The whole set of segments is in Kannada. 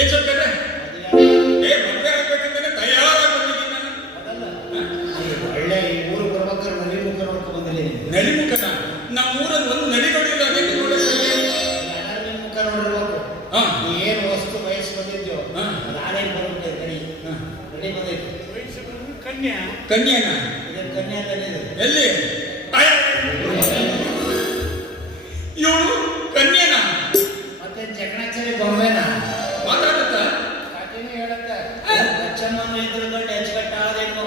ಏನ್ ಹೇಳ್ತಾರೆ ಮದುವೆ ಆಗ್ಬೇಕಂತಾನೆ ತಯಾರಾಗಿ ಬಂದಿದ್ದೀನಿ ನಾನು. ಒಳ್ಳೆ ಈ ಊರು ಬರ್ಬೇಕಾದ್ರೆ ನಲಿಮುಖ ನೋಡ್ಕೊಂಡು ಬಂದಿಲ್ಲ. ನಲಿಮುಖನ ನಮ್ಮ ಊರಲ್ಲಿ ಒಂದು ನಲಿ ನೋಡಿಲ್ಲ, ಅದಕ್ಕೆ ನೋಡೋಕ್ಕೆ ಮುಖ ನೋಡಿರ್ಬೇಕು. ಏನು ವಸ್ತು ವಯಸ್ಸು ಬಂದಿದ್ಯೋ ನಾನೇ ಬಂದ್ಬಿಟ್ಟೆ ಗಡಿ ಗಡಿ ಬಂದೈತೆ. ಕನ್ಯಾ ಕನ್ಯಾನ ಇದನ್ನು ಕನ್ಯಾ ತಂದಿದೆ. ಎಲ್ಲಿ ಇವಳು ಕನ್ಯಾನ ಮತ್ತೆ ಜಗಣಾಚಾರಿ ಬೊಮ್ಮೆನ ಮಾತಾಡುತ್ತ ಕಾಟಿನ ಹೇಳುತ್ತ ಅಚ್ಚಮ್ಮನ ಇದ್ರ ದೊಡ್ಡ ಹೆಚ್ಚುಗಟ್ಟ ಆದೇನು.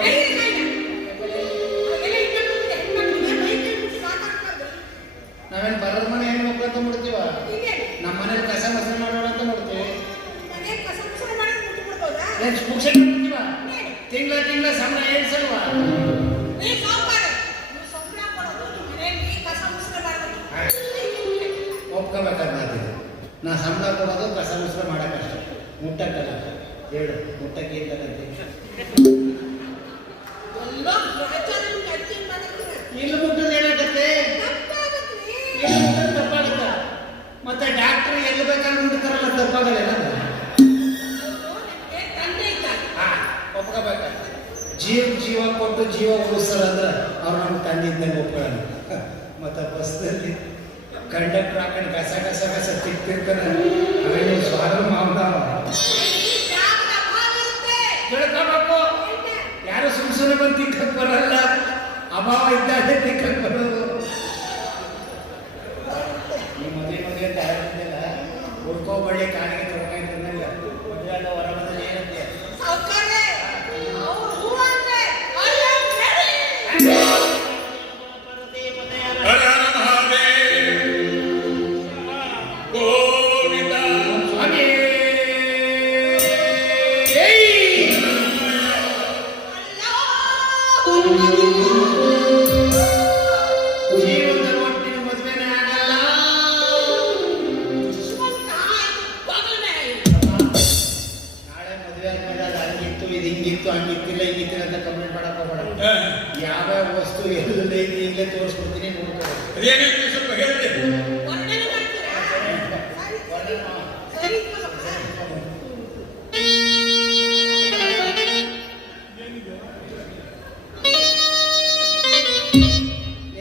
ನಾವೇನು ಬರದ ಮನೆ ಹೆಣ್ಮಕ್ಳು ಅಂತ ಮಾಡ್ತೀವ? ನಮ್ಮ ಮನೇಲಿ ಕಸ ಮೊಸರು ಮಾಡೋಣ ಅಂತ ಮಾಡ್ತೀವಿ. ತಿಂಗಳ ಸಂಬಳ ಏನು ಸಲ್ವಾ? ಒಪ್ಕೋಬೇಕಾದ್ರೆ ನಾ ಸಂಬಳ ಕೊಡೋದು ಕಸ ಮೊಸರು ಮಾಡೋಕ್ಕಷ್ಟೆ, ಮುಟ್ಟಕ್ಕಲ್ಲ. ಹೇಳು ಮುಟ್ಟಕ್ಕೆ ಇರ್ತಕ್ಕಂತೆ ಇಲ್ಲಿ ಮುಟ್ಟೋದು ಏನಾಗತ್ತೆ? ಇಲ್ಲಿ ಮುಟ್ಟೋದು ತಪ್ಪಾಗುತ್ತ. ಮತ್ತೆ ಡಾಕ್ಟ್ರು ಎಲ್ಲಿ ಬೇಕಾದ್ರೆ ಮುಟ್ತಾರಲ್ಲ, ತಪ್ಪಾಗಲ್ಲ. ಒಪ್ಕೋಬೇಕಾಗ್ತದೆ. ಜೀವ ಕೊಟ್ಟು ಜೀವ ಉಳಿಸ್ತಾರಂದ್ರೆ ಅವ್ರು ನಮ್ಗೆ ತಂದೆ ಇದ್ದಂಗೆ ಒಪ್ಕೊಳ್ಳೋಣ. ಮತ್ತು ಬಸ್ನಲ್ಲಿ ಕಂಡಕ್ಟರ್ ಹಾಕೊಂಡು ಕಸ ಕಸ ಕಸ ತಿಕ್ತಿರ್ತಾನೆ. ಅವೆಲ್ಲ ಸ್ವಾಗತ ಮಾವನ ತಿಳ್ಕೋಬೇಕು. ಯಾರು ಸುಮ್ಮನೆ ಬಂದು ತಿಕ್ಕಕ್ಕೆ ಬರಲ್ಲ, ಅಭಾವ ಇದ್ದಾಗೆ ತಿಕ್ಕಕ್ಕೆ ಬರೋದು. ಈ ಮದುವೆ ಅಂತ ಹೇಳ್ತಿದ್ದಲ್ಲ, ಹುಡ್ಕೋ ಬಳ್ಳಿ ಕಾಲಿಗೆ ತೊಡ್ಕಾಯ್ತಂದಂಗ ಮದುವೆ ಆದ ಹೊರಬಂದಲ್ಲಿ ಏನಂತೆ ಯಾವ್ಯಾವ ವಸ್ತು ಎಲ್ಲ ಈಗಲೇ ತೋರಿಸ್ಕೊಡ್ತೀನಿ, ನೋಡ್ಕೊಳ್ಳಿ. ಸ್ವಲ್ಪ ಹೇಳಿದೆ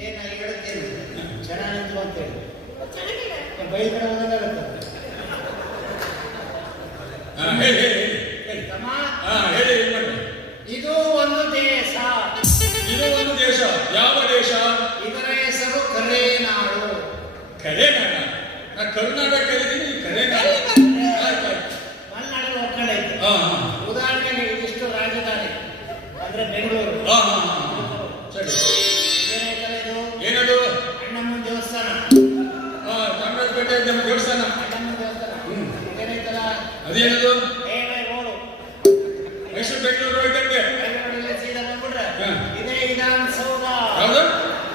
ಏನಾಗಿ ಹೇಳುತ್ತೇನೆ ಚೆನ್ನಾಗಿತ್ತು ಅಂತೇಳಿ ಬೈ ಕಡೆ ಹೋದಂಗಾಗತ್ತ. ಇದು ಒಂದು ದೇಶ. ಇದು ಒಂದು ದೇಶ. ಯಾವ ದೇಶ? ಇದರ ಹೆಸರು ಕರೇನಾಡು. ಕರೇನಾಡ? ನಾ ಕರ್ನಾಟಕ ಕರೀತೀನಿ, ಕರೇನಾಡು. ಮಲೆನಾಡಲ್ಲಿ ಒಕ್ಕಳೈತೆ. ಉದಾಹರಣೆಗೆ ಇದಿಷ್ಟು ರಾಜಧಾನಿ ಅಂದ್ರೆ ಬೆಂಗಳೂರು. ಸರಿ. ಏನಾಯ್ತಲ್ಲ ಇದು? ಏನದು? ಅಣ್ಣಮ್ಮನ ದೇವಸ್ಥಾನ. ಚಾಮರಾಜಪೇಟೆ ದೇವಸ್ಥಾನ. ಅಣ್ಣಮ್ಮನ ದೇವಸ್ಥಾನ. ಏನಾಯ್ತಲ್ಲ? ಅದೇನದು? ರೋಡು. ಮೈಸೂರು ಬೆಂಗಳೂರು ಇದ್ದಂಗೆ ಸೀದಾ ಬಂದ್ಬಿಟ್ರೆ ಇದೇ ವಿಧಾನಸೌಧ. ಯಾವುದು?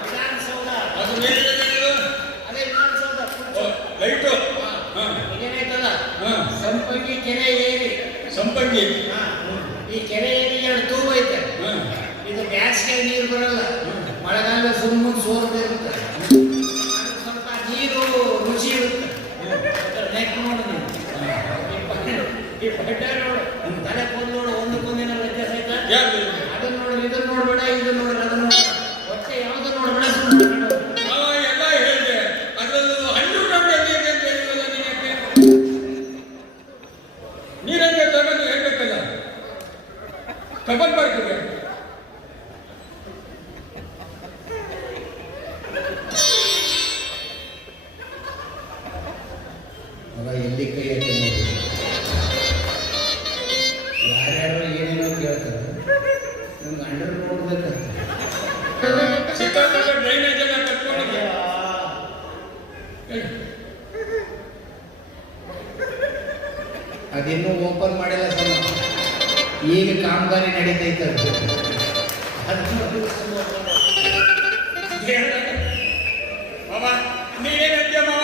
ವಿಧಾನಸೌಧ. ಅದು ಮೇಲೆ ಅದೇ ವಿಧಾನಸೌಧ ಲೈಟು. ಏನಾಯ್ತಲ್ಲ? ಸಂಪಂಗಿ ಕೆರೆ ಏರಿ. ಸಂಪಂಗಿ. ಈ ಕೆರೆ ಏರಿ ಎರಡು ತೂಗು ಐತೆ. ಇದು ಬ್ಯಾಸಿಗೆ ನೀರು ಬರಲ್ಲ, ಮಳೆಗಾಲ ಸುಮ್ಮನೆ ಸೋರ್ದು ಇರುತ್ತೆ. ಸ್ವಲ್ಪ ನೀರು ರುಚಿ ಇರುತ್ತೆ. ನೆಕ್ ನೋಡು ನೀನು, ಈ ಬಡ್ಡ ನೋಡು, ತಲೆ ಕೊಂದು ನೋಡು, ಒಂದಕ್ಕೊಂದಿನ ವ್ಯತ್ಯಾಸ ಐತೆ. ಅದನ್ನ ನೋಡು, ಇದನ್ನ ನೋಡ್ಬೇಡ, ಇದನ್ನ ನೋಡ್ರಿ, ಅದನ್ನ ನೋಡ, ಒಟ್ಟೆ ಯಾವ್ದು ನೋಡ್ಬೇಡ, ಸುಮ್ಮನೆ ಎಲ್ಲ ಹೇಳಿದೆ. ಅದರಲ್ಲೂ ಅಂಡರ್ಗ್ರೌಂಡ್ ಎಲ್ಲಿ ಇದೆ ಅಂತ ಹೇಳಿದ್ರಲ್ಲ ನೀನಕ್ಕೆ. ನೀರಂಗೆ ತಗೊಂಡು ಹೇಳ್ಬೇಕಲ್ಲ, ತಗೊಂಡ್ಬಾರ್ದು. ಎಲ್ಲಿ ಕೈ ಹಾಕಿ ಯಾರ್ಯಾರು ಏನೇನೋ ಕೇಳ್ತಾರೆ. ನಮ್ಗೆ ಅಂಡರ್ ನೋಡ್ಬೇಕಂತ ಸಿಕ್ಕಾಪಟ್ಟೆ ಡ್ರೈನೇಜ್ ಎಲ್ಲ ಕಟ್ಕೊಂಡಿದ್ದೆ. ಅದಿನ್ನೂ ಓಪನ್ ಮಾಡಿಲ್ಲ ಸರ್. ಈಗ ಕಾಮಗಾರಿ ನಡೀತೈತೆ. ಮಾವ ನೀನೇನಂತೀಯ ಮಾವ?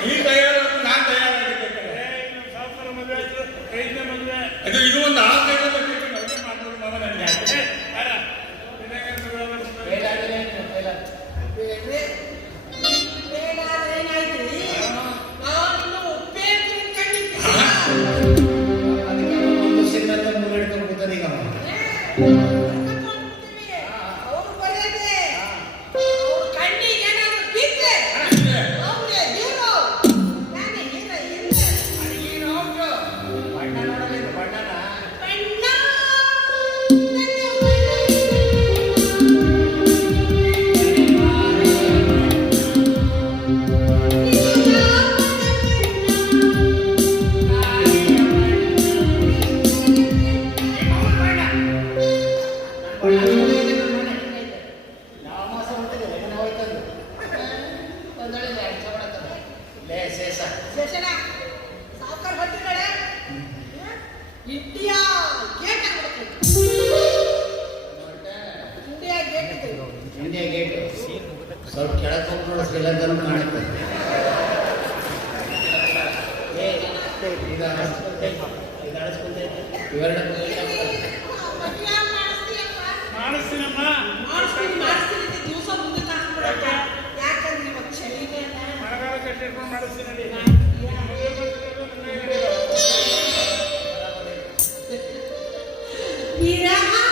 ನೀ ತಯಾರು, ನಾನು ತಯಾರಾಗಿರ್ಬೇಕಲ್ಲ. ಅದು ಇದು ಒಂದು ಆಸೆ ಮಾಡ್ಬೋದು ಮಾವ. ನನಗೆ ಸ್ವಲ್ಪ ಕೆಳಗೆ ಹೋಗಿ ನೋಡು ಶ್ರೀಲಂಕನು ಕಾಣುತ್ತೆ ಇವೆರಡು ಮಾಡಿಸ್ತೀನಮ್ಮ ದಿವಸ ಮುಂದೆ ಹಾಕ್ಬಿಡಕ್ಕ ಯಾಕಂದ್ರೆ ಇವಾಗ ಚಳಿಗೆ ಮಳೆಗಾಲ ಕಟ್ಟಿಟ್ಕೊಂಡು ಮಾಡಿಸ್ತೀನಿ ವಿರಹ